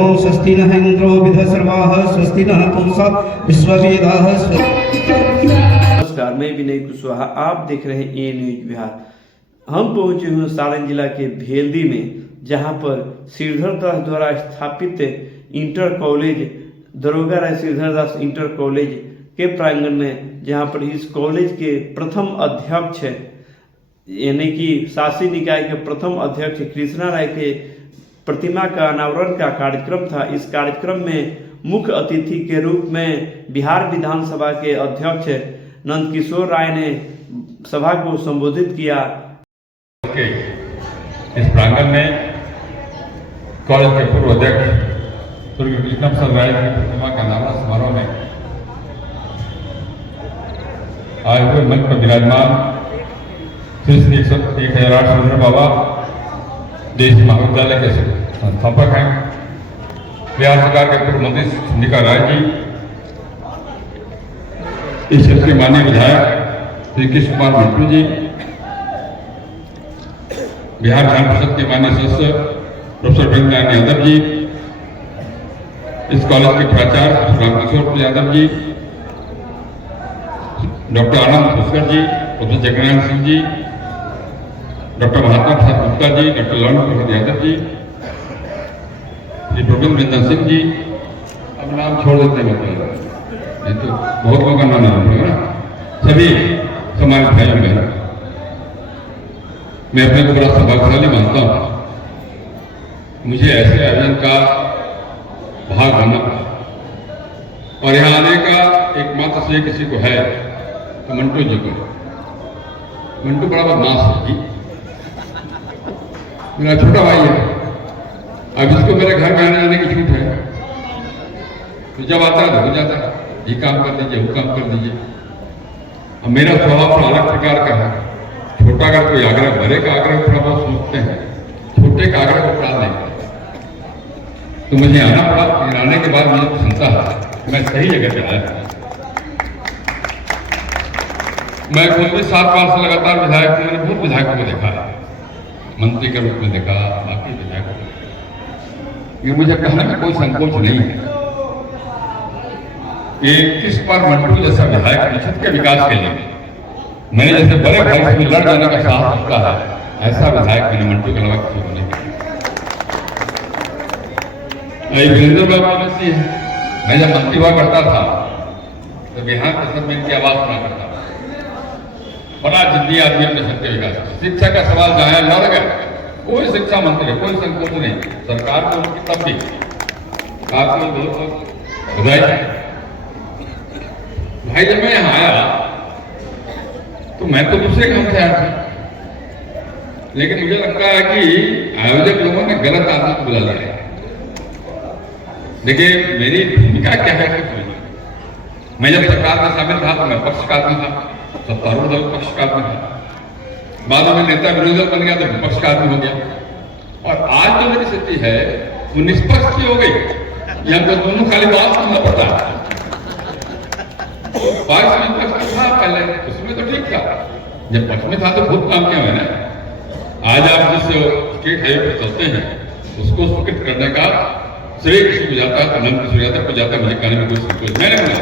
स्वस्ति नः इंद्रो विधसर्वाः स्वस्ति नः पूषा विश्ववेदाः। नमस्कार, मैं विनय कुशवाहा, आप देख रहे हैं ए न्यूज बिहार। हम पहुंचे हुए सारण जिला के भेल्दी में, जहां पर श्रीधर दास द्वारा स्थापित इंटर कॉलेज दरोगा राय श्रीधर दास इंटर कॉलेज के प्रांगण में, जहां पर इस कॉलेज के प्रथम अध्यक्ष यानी कि शासी निकाय के प्रथम अध्यक्ष कृष्णा राय के प्रतिमा का अनावरण का कार्यक्रम था। इस कार्यक्रम में मुख्य अतिथि के रूप में बिहार विधानसभा के अध्यक्ष नंदकिशोर राय ने सभा को संबोधित किया। इस प्रांगण में कॉलेज के पूर्व अध्यक्ष स्वर्गीय कृष्णा प्रसाद राय की प्रतिमा का अनावरण समारोह में आए हुए मंच पर विराजमान श्री 1008 सुंदर बाबा देश महाविद्यालय के संस्थापक हैं, बिहार सरकार के पूर्व मंत्री चंद्रिका राय जी, इस क्षेत्र के माननीय विधायक श्री कृष्ण कुमार मंटू जी, बिहार विधान परिषद के माननीय सदस्य प्रोफेसर वेंकट यादव जी, इस कॉलेज के प्राचार्य रामकिशोर यादव जी, डॉक्टर आनंद पुष्कर जी, प्रोफेसर जगन्नाथ सिंह जी, डॉक्टर महात्मा प्रसाद गुप्ता जी, डॉक्टर ललन प्रसाद यादव जी, श्री प्रोफेसर रंजन सिंह जी, अब नाम छोड़ देते हैं, नहीं तो बहुत लोगों का नाम लेना पड़ेगा ना। सभी समाज भाई बहन, मैं अपने को बड़ा सौभाग्यशाली मानता हूँ। मुझे ऐसे आयोजन का भाग होना और यहाँ आने का एकमात्र श्रेय किसी को है तो मंटू जी को। मंटू बड़ा बदमाश है जी, मेरा छोटा भाई है। अब इसको मेरे घर में आने जाने की छूट है, तो जब आता है तो हो जाता है, ये काम कर दीजिए, वो काम कर दीजिए। अब मेरा स्वभाव थोड़ा अलग प्रकार का है। छोटा अगर कोई आग्रह, बड़े का आग्रह थोड़ा बहुत सोचते हैं, छोटे का आग्रह को प्राप्त नहीं करते। तो मुझे आना पड़ा, लेकिन आने के बाद मुझे प्रसन्नता है मैं सही जगह पे आया। मैं खुद भी 7 बार से लगातार विधायक हूं, मैंने बहुत विधायकों को देखा है, मंत्री के रूप में देखा, बाकी विधायकों को। ये मुझे कहने में कोई संकोच नहीं है। ये किस पर मंटू जैसा विधायक निश्चित के विकास के लिए मैंने जैसे बड़े भाई से लड़ जाने का साहस रखता है, ऐसा विधायक मैंने मंटू के अलावा किसी को नहीं किया। वीरेंद्र बाबू है, मैं जब मंत्री हुआ करता था तो बिहार परिषद में इनकी आवाज सुना करता था। बड़ा जिद्दी आदमी अपने सबके विकास। शिक्षा का सवाल जहां लड़ गए, कोई शिक्षा मंत्री, कोई संकोच नहीं, सरकार को उनकी तब भी आपको बहुत बधाई। भाई जब मैं यहाँ आया तो मैं तो दूसरे काम से आया था, लेकिन मुझे लगता है कि आयोजक लोगों ने गलत आदमी को बुला लिया। देखिए मेरी भूमिका क्या है, मैं जब सरकार में शामिल था तो मैं पक्षकार में था, सत्तारूढ़ दल पक्षकार में था। बाद में नेता विरोधी दल बन गया तो विपक्षकार में हो गया। और आज जो मेरी स्थिति है वो निष्पक्ष की हो गई। यहाँ पर दोनों खाली बात सुनना पड़ता है। 22 में पक्ष था पहले, उसमें तो ठीक था, जब पक्ष में था तो बहुत काम किया मैंने। आज आप जिस स्टेट हाईवे पर चलते हैं उसको स्वीकृत करने का श्रेय किसी को जाता है तो नंदकिशोर यादव को जाता है। मुझे कहने में कोई संकोच मैंने बना,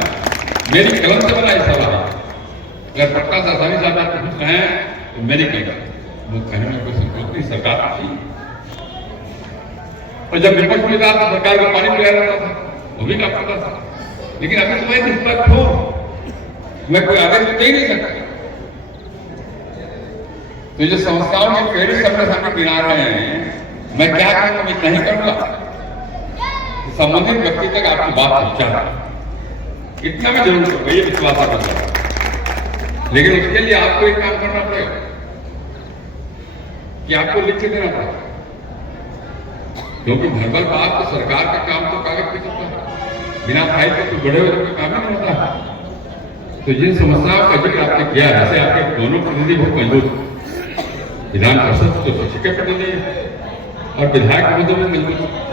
मेरी कलम से बना ऐसा रहा। अगर पटना से आसानी से आप पूछ रहे हैं तो मेरी कलम, वो कहने में कोई संकोच नहीं, सरकार थी। और जब विपक्ष में था तो सरकार को पानी पिला रहा था, वो भी काम करता था। लेकिन अभी तो मैं निष्पक्ष हूं, मैं कोई आगे से कह नहीं सकता। तो जो संस्थाओं के पेड़ सबने सामने गिरा रहे हैं, मैं क्या करूंगा, मैं नहीं करूंगा। संबंधित व्यक्ति तक आपकी बात पहुंचाना इतना भी जरूर होगा, ये विश्वास करना। लेकिन उसके लिए आपको एक काम करना पड़ेगा कि आपको लिख के देना पड़ेगा, क्योंकि भरबल बात तो सरकार का काम तो कागज पे चलता है, बिना फाइल के तो बड़े हुए काम ही नहीं होता है। तो जिन समस्याओं का जिक्र आपने किया, जैसे आपके दोनों प्रतिनिधि बहुत मजबूत, विधान परिषद तो शिक्षक के प्रतिनिधि और विधायक मुद्दों में मजबूत।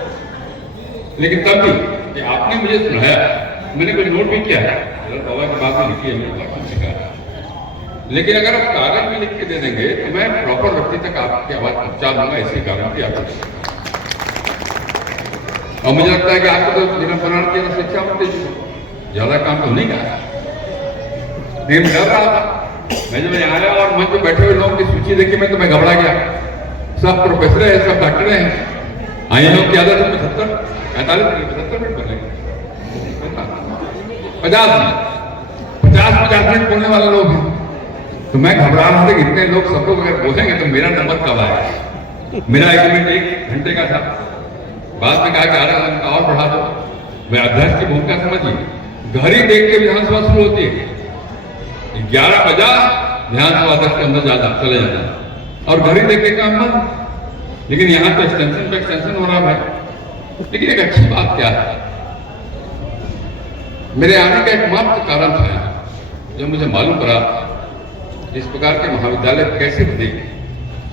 लेकिन तब भी कि आपने मुझे सुनाया, मैंने कोई नोट भी किया है, बाबा की बात में लिखी है, मैंने बात सिखाया। लेकिन अगर आप कागज में लिख के दे देंगे तो मैं प्रॉपर व्यक्ति तक आपकी आवाज पहुंचा दूंगा, इसी कारण की आप और मुझे लगता है कि आपको तो बिना प्रणाम किया तो शिक्षा मंत्री जी ज्यादा काम तो नहीं करा, लेकिन मैं डर रहा था। मैं जब यहाँ आया और मंच पे बैठे हुए लोगों की सूची देखी मैं घबरा गया। सब प्रोफेसर है, सब डॉक्टर हैं, आए लोग की आदत है 45 मिनट बोलेंगे, 50 मिनट बोलने वाले लोग हैं। तो मैं घबरा रहा था कि इतने लोग सब लोग अगर बोलेंगे तो मेरा नंबर कब आएगा। मेरा एग्रीमेंट 1 घंटे का था, बाद में कहा कि आधा घंटा और बढ़ा दो। मैं अध्यक्ष की भूमिका समझिए, घड़ी देख के विधानसभा शुरू होती है, 11 बजा विधानसभा अध्यक्ष के अंदर चले जाना और घड़ी देख के काम बंद। लेकिन यहाँ तो एक्सटेंशन पे एक्सटेंशन हो रहा है। लेकिन एक अच्छी बात क्या है, मेरे आने का एकमात्र कारण था जब मुझे मालूम पड़ा इस प्रकार के महाविद्यालय कैसे बने,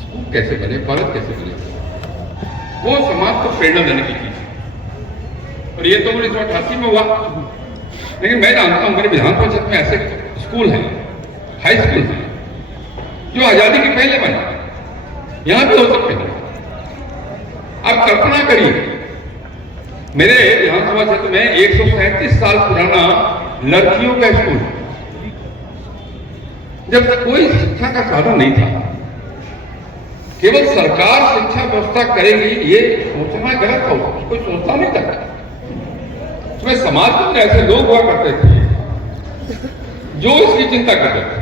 स्कूल कैसे बने, कॉलेज कैसे बने, वो समाज को प्रेरणा देने की चीज। और ये तो 1988 में हुआ, लेकिन मैं जानता हूं मेरे विधानसभा क्षेत्र में ऐसे स्कूल हैं, हाई स्कूल हैं, जो आजादी के पहले बने, यहां भी हो सकते हैं। आप कल्पना करिए, मेरे विधानसभा क्षेत्र में 137 साल पुराना लड़कियों का स्कूल, जब तक कोई शिक्षा का साधन नहीं था, केवल सरकार शिक्षा व्यवस्था करेगी ये सोचना गलत हो, कोई सोचता नहीं था। उसमें समाज में ऐसे लोग हुआ करते थे जो इसकी चिंता करते थे।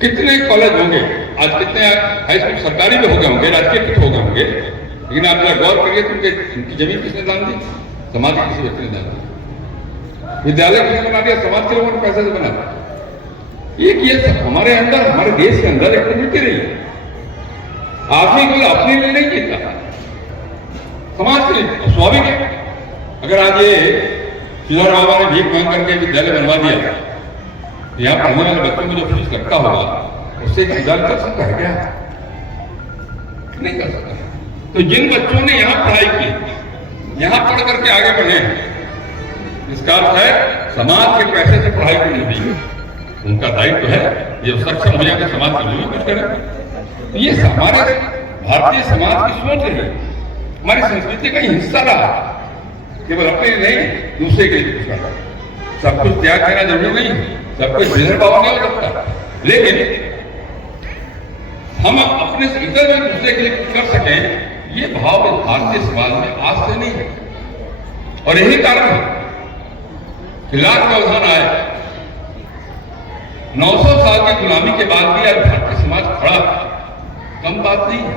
कितने कॉलेज होंगे आज, कितने हाई स्कूल सरकारी भी हो गए होंगे, राजकीय कुछ हो गए होंगे, लेकिन आप जरा गौर करिए तो उनकी जमीन किसने दान दी? समाज के किसी व्यक्ति ने दान दी। विद्यालय किसने बना दिया? समाज के लोगों ने पैसे से बना दिया। ये हमारे अंदर, हमारे देश के अंदर एक्टिविटी रही है। आदमी कोई अपने लिए नहीं जीता, समाज के लिए। स्वाभाविक है, अगर आज ये श्रीधर बाबा ने भीख मांग करके विद्यालय बनवा दिया, यहाँ पढ़ने वाले बच्चों को जो फीस लगता होगा उससे एक विद्यालय कर सकता है क्या? नहीं कर सकता। तो जिन बच्चों ने यहाँ पढ़ाई की, यहाँ पढ़ करके आगे बढ़े, इसका अर्थ है समाज के पैसे से पढ़ाई करनी भी उनका दायित्व है। ये सक्षम हो जाए समाज के लिए कुछ करें। ये हमारे भारतीय समाज की सोच है, हमारी संस्कृति का हिस्सा रहा, केवल अपने लिए नहीं दूसरे के लिए कुछ करना। सब कुछ त्याग करना जरूरी नहीं, सब कुछ श्रीधर बाबा नहीं हो सकता, लेकिन हम अपने से इधर में दूसरे के लिए कुछ कर सकें, ये भाव भारतीय समाज में आज से नहीं है। और यही कारण है कि लाख व्यवधान आए, 900 साल की गुलामी के बाद भी आज भारतीय समाज खड़ा, कम बात नहीं है।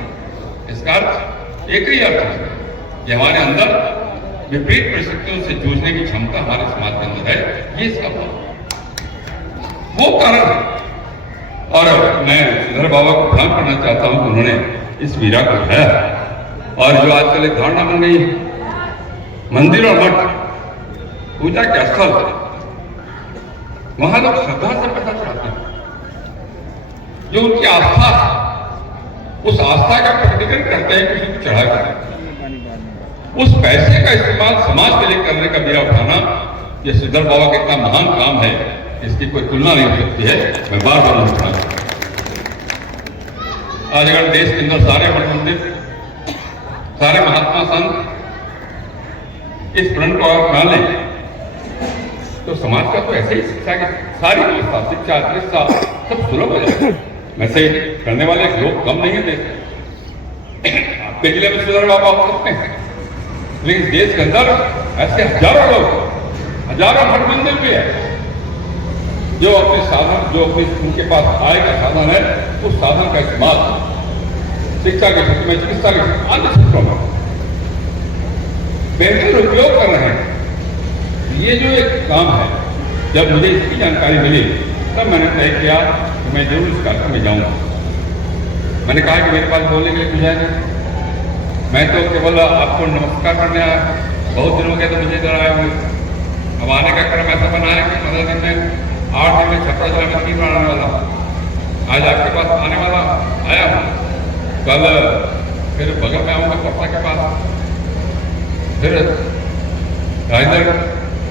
इसका अर्थ एक ही अर्थ है कि हमारे अंदर विपरीत परिस्थितियों से जूझने की क्षमता हमारे समाज के अंदर है, ये इसका भाव, वो कारण है। और मैं श्रीधर बाबा को प्रणाम करना चाहता हूं कि उन्होंने इस वीरा को उठाया। और जो आजकल एक धारणा बन गई, मंदिर और मठ पूजा के स्थल, वहां लोग श्रद्धा से पैसा चढ़ाते हैं, जो उनकी आस्था, उस आस्था का प्रतिनिधित्व करते हैं कि उसको चढ़ा करें। उस पैसे का इस्तेमाल समाज के लिए करने का मेरा उठाना, यह श्रीधर बाबा का इतना महान काम है, इसकी कोई तुलना नहीं हो सकती है। मैं बार बार उठाना, आज अगर देश के अंदर सारे मठ मंदिर, सारे महात्मा संत इस प्रण को अपना लें तो समाज का तो ऐसे ही शिक्षा की सारी व्यवस्था, शिक्षा, चिकित्सा सब सुलभ हो जाएगा। वैसे करने वाले लोग कम नहीं है देश में। आपके जिले में श्रीधर बाबा हो सकते हैं, लेकिन देश के अंदर ऐसे हजारों लोग, हजारों मठ मंदिर भी है जो अपने साधन, जो अपने उनके पास आय का साधन है, उस साधन का इस्तेमाल शिक्षा के क्षेत्र में, चिकित्सा के क्षेत्र, अन्य क्षेत्रों में बेहतर उपयोग कर रहे हैं। ये जो एक काम है, जब मुझे इसकी जानकारी मिली तब मैंने तय किया कि मैं जरूर इस कार्यक्रम में जाऊंगा। मैंने कहा कि मेरे पास बोलने के लिए कुछ है नहीं, मैं तो केवल आपको नमस्कार करने आया। बहुत दिन हो गया तो मुझे इधर आए हुए। अब आने का क्रम ऐसा बना है कि 15 दिन में, 8 दिन में छपरा जिला में 3 बार आने वाला। आज आपके पास आने वाला आया हूँ, कल फिर बगल में आऊँगा पटना के पास, फिर राजेंद्र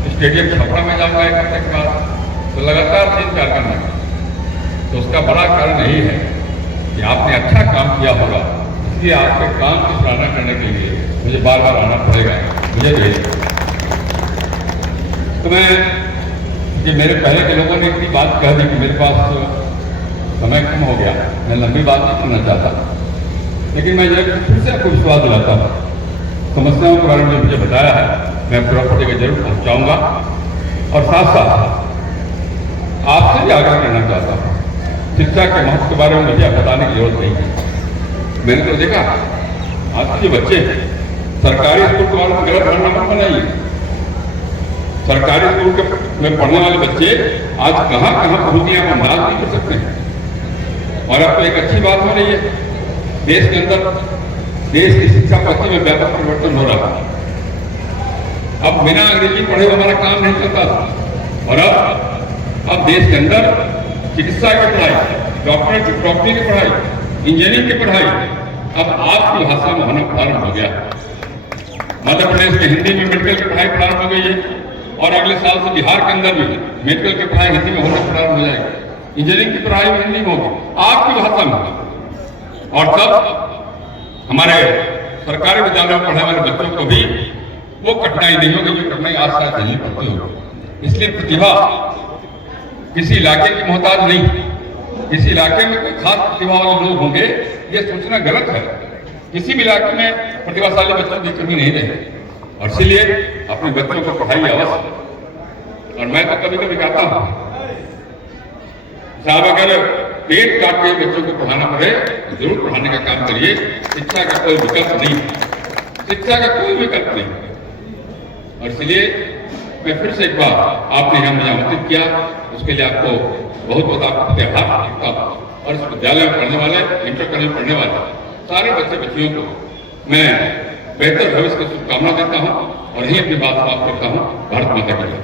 स्टेडियम छपरा में जाऊँगा 1 हफ्ते के बाद। तो लगातार 3-4 दिन। तो उसका बड़ा कारण यही है कि आपने अच्छा काम किया होगा इसलिए आपके काम की सराहना करने के लिए मुझे बार बार आना पड़ेगा, मुझे भेज। तो मैं ये मेरे पहले के लोगों ने इतनी बात कह दी कि मेरे पास समय कम हो गया, मैं लंबी बात नहीं करना चाहता, लेकिन मैं जब फिर से आपको विश्वास दिलाता हूँ, समस्याओं के बारे में मुझे बताया है, मैं प्रॉपर जगह जरूर पहुँचाऊँगा। और साथ साथ आपसे भी आग्रह करना चाहता हूँ, शिक्षा के महत्व के बारे में मुझे बताने की जरूरत नहीं है। मैंने तो देखा आज के बच्चे सरकारी स्कूल के बारे में गलत धारणा मत बनाइए। सरकारी स्कूल में पढ़ने वाले बच्चे आज कहाँ कहाँ पहुँचे आप अंदाज नहीं कर सकते हैं। और अब तो एक अच्छी बात हो रही है, देश के अंदर देश की शिक्षा पद्धति में व्यापक परिवर्तन हो रहा है। अब बिना अंग्रेजी पढ़े हमारा काम नहीं चलता था, और अब देश के अंदर चिकित्सा की पढ़ाई, डॉक्टरी की पढ़ाई, इंजीनियरिंग की पढ़ाई अब आपकी भाषा में होना प्रारंभ हो गया। मध्य प्रदेश में हिंदी में मेडिकल की पढ़ाई प्रारंभ हो गई है, और अगले साल से बिहार के अंदर भी मेडिकल की पढ़ाई हिंदी में होना प्रारंभ हो जाएगी। इंजीनियरिंग की पढ़ाई भी हिंदी में होगी, आपकी भाषा में होगी। और तब हमारे सरकारी विद्यालयों में पढ़ने वाले बच्चों को भी वो कठिनाई नहीं होगी जो कठिनाई आज शायद झेलनी पड़ती होगी। इसलिए प्रतिभा किसी इलाके की मोहताज नहीं, किसी इलाके में कोई खास प्रतिभा वाले लोग होंगे ये सोचना गलत है। किसी भी इलाके में प्रतिभाशाली बच्चों की कमी नहीं रहेगी, और इसीलिए अपने बच्चों को पढ़ाइए अवश्य। और मैं तो कभी कभी कहता हूँ साहब, अगर पेट काट के बच्चों को पढ़ाना पड़े तो जरूर पढ़ाने का काम करिए। शिक्षा का कोई विकल्प नहीं, शिक्षा का कोई विकल्प नहीं। और इसलिए मैं फिर से एक बार आपने यहाँ मुझे आमंत्रित किया, उसके लिए आपको बहुत बहुत आपके आभार करता हूँ। और इस विद्यालय में पढ़ने वाले, इंटर कॉलेज में पढ़ने वाले सारे बच्चे बच्चियों को मैं बेहतर भविष्य की शुभकामना देता हूँ, और यही अपनी बात समाप्त करता हूँ। भारत माता की जय।